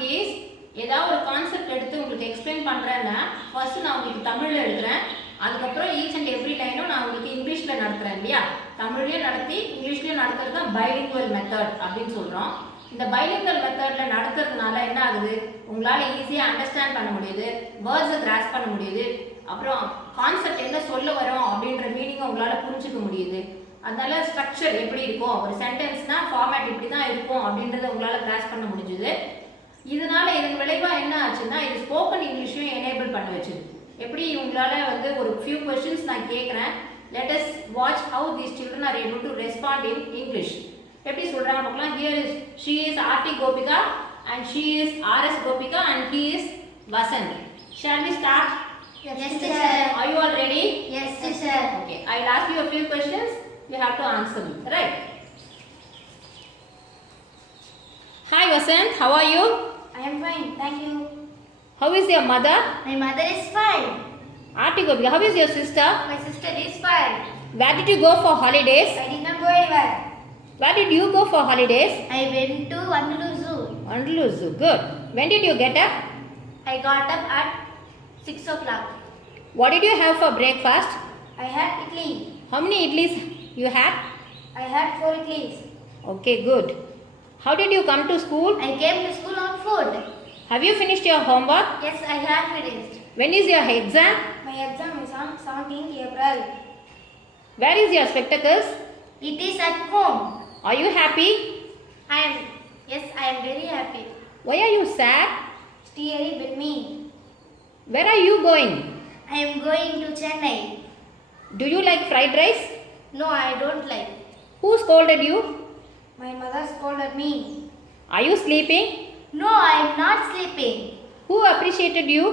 Topic is ஏதாவது ஒரு concept எடுத்து உங்களுக்கு எக்ஸ்பிளைன் பண்ணுறேன்னா ஃபர்ஸ்ட் நான் உங்களுக்கு தமிழில் எழுதுறேன். அதுக்கப்புறம் ஈச் அண்ட் எவ்ரி லைனும் நான் உங்களுக்கு இங்கிலீஷில் நடத்துகிறேன் இல்லையா? தமிழ்லையும் நடத்தி இங்கிலீஷ்லையும் நடத்துறது தான் பைலிங்குவல் மெத்தட் அப்படின்னு சொல்கிறோம். இந்த பைலிங்குவல் மெத்தடில் நடத்துறதுனால என்ன ஆகுது, உங்களால் ஈஸியாக அண்டர்ஸ்டாண்ட் பண்ண முடியுது, வேர்ட்ஸை கிராஸ் பண்ண முடியுது, அப்புறம் கான்செப்ட் என்ன சொல்ல வரோம் அப்படின்ற மீனிங்கை உங்களால் புரிஞ்சுக்க முடியுது. அதனால ஸ்ட்ரக்சர் எப்படி இருக்கும், ஒரு சென்டென்ஸ்னா ஃபார்மேட் இப்படி தான் இருக்கும் அப்படின்றத உங்களால் கிராஸ் பண்ண முடிஞ்சுது. இதனால இதன் விளைவாக என்ன ஆச்சுன்னா இது ஸ்போக்கன் இங்கிலீஷையும் எனேபிள் பண்ண வச்சுது. எப்படி உங்களால் வந்து ஒரு ஃபியூ கொஸ்டின்ஸ் நான் கேட்குறேன், let us watch how these children are able to respond in English. எப்படி சொல்கிறாங்க பார்க்கலாம். Here is she is RT Gopika and she is RS Gopika and he is Vasanth. Shall we start? Yes, teacher. Are you all ready? Yes, teacher. Okay. I'll ask you a few questions. You have to answer me. Right? Hi Vasant, how are you? I am fine, thank you. How is your mother? My mother is fine. Aarti Gopika, how is your sister? My sister is fine. Where did you go for holidays? I did not go anywhere. Where did you go for holidays? I went to Vandalur Zoo. Vandalur Zoo. Good. When did you get up? I got up at 6 o'clock. What did you have for breakfast? I had idli. How many idlis you had? I had 4 idlis. Okay, good. How did you come to school? I came to school on foot. Have you finished your homework? Yes, I have finished. When is your exam? My exam is on 17th April. Where is your spectacles? It is at home. Are you happy? Yes, I am very happy. Why are you sad? Stay with me. Where are you going? I am going to Chennai. Do you like fried rice? No, I don't like. Who scolded you? My mother scolded me. Are you sleeping? No, I am not sleeping. Who appreciated you?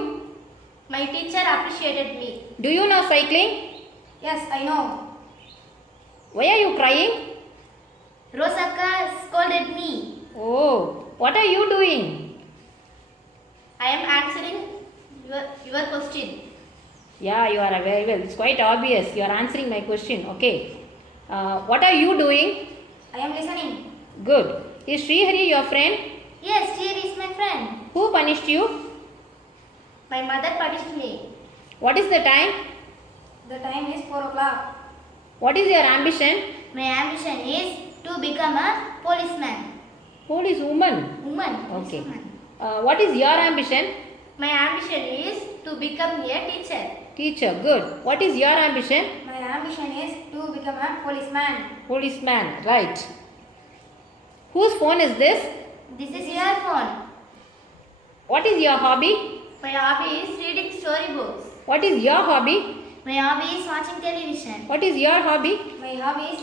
My teacher appreciated me. Do you know cycling? Yes, I know. Why are you crying? Rosaka scolded me. Oh, what are you doing? I am answering your question. Yeah, you are very well. It's quite obvious. You are answering my question. Okay. What are you doing? I am listening. Good. Is Srihari your friend? Yes, here is my friend. Who punished you? My mother punished me. What is the time? The time is 4 o'clock. What is your ambition? My ambition is to become a policeman. Police woman. Woman. Okay. Policeman. What is your ambition? My ambition is to become a teacher. Teacher. Good. What is your ambition? My ambition is to become a policeman. Policeman. Right. Whose phone is this? This is your phone. What is your hobby? My hobby is reading storybooks. What is your hobby? My hobby is watching television. What is your hobby? My hobby is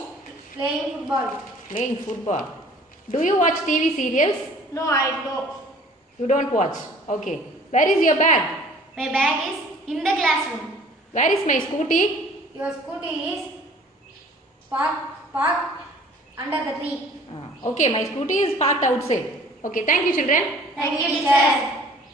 playing football. Playing football. Do you watch TV serials? No, I don't. You don't watch. Okay. Where is your bag? My bag is in the classroom. Where is my scooty? Your scooty is parked under the tree. Okay, my scooty is parked outside. Okay, thank you children. Thank you, teacher.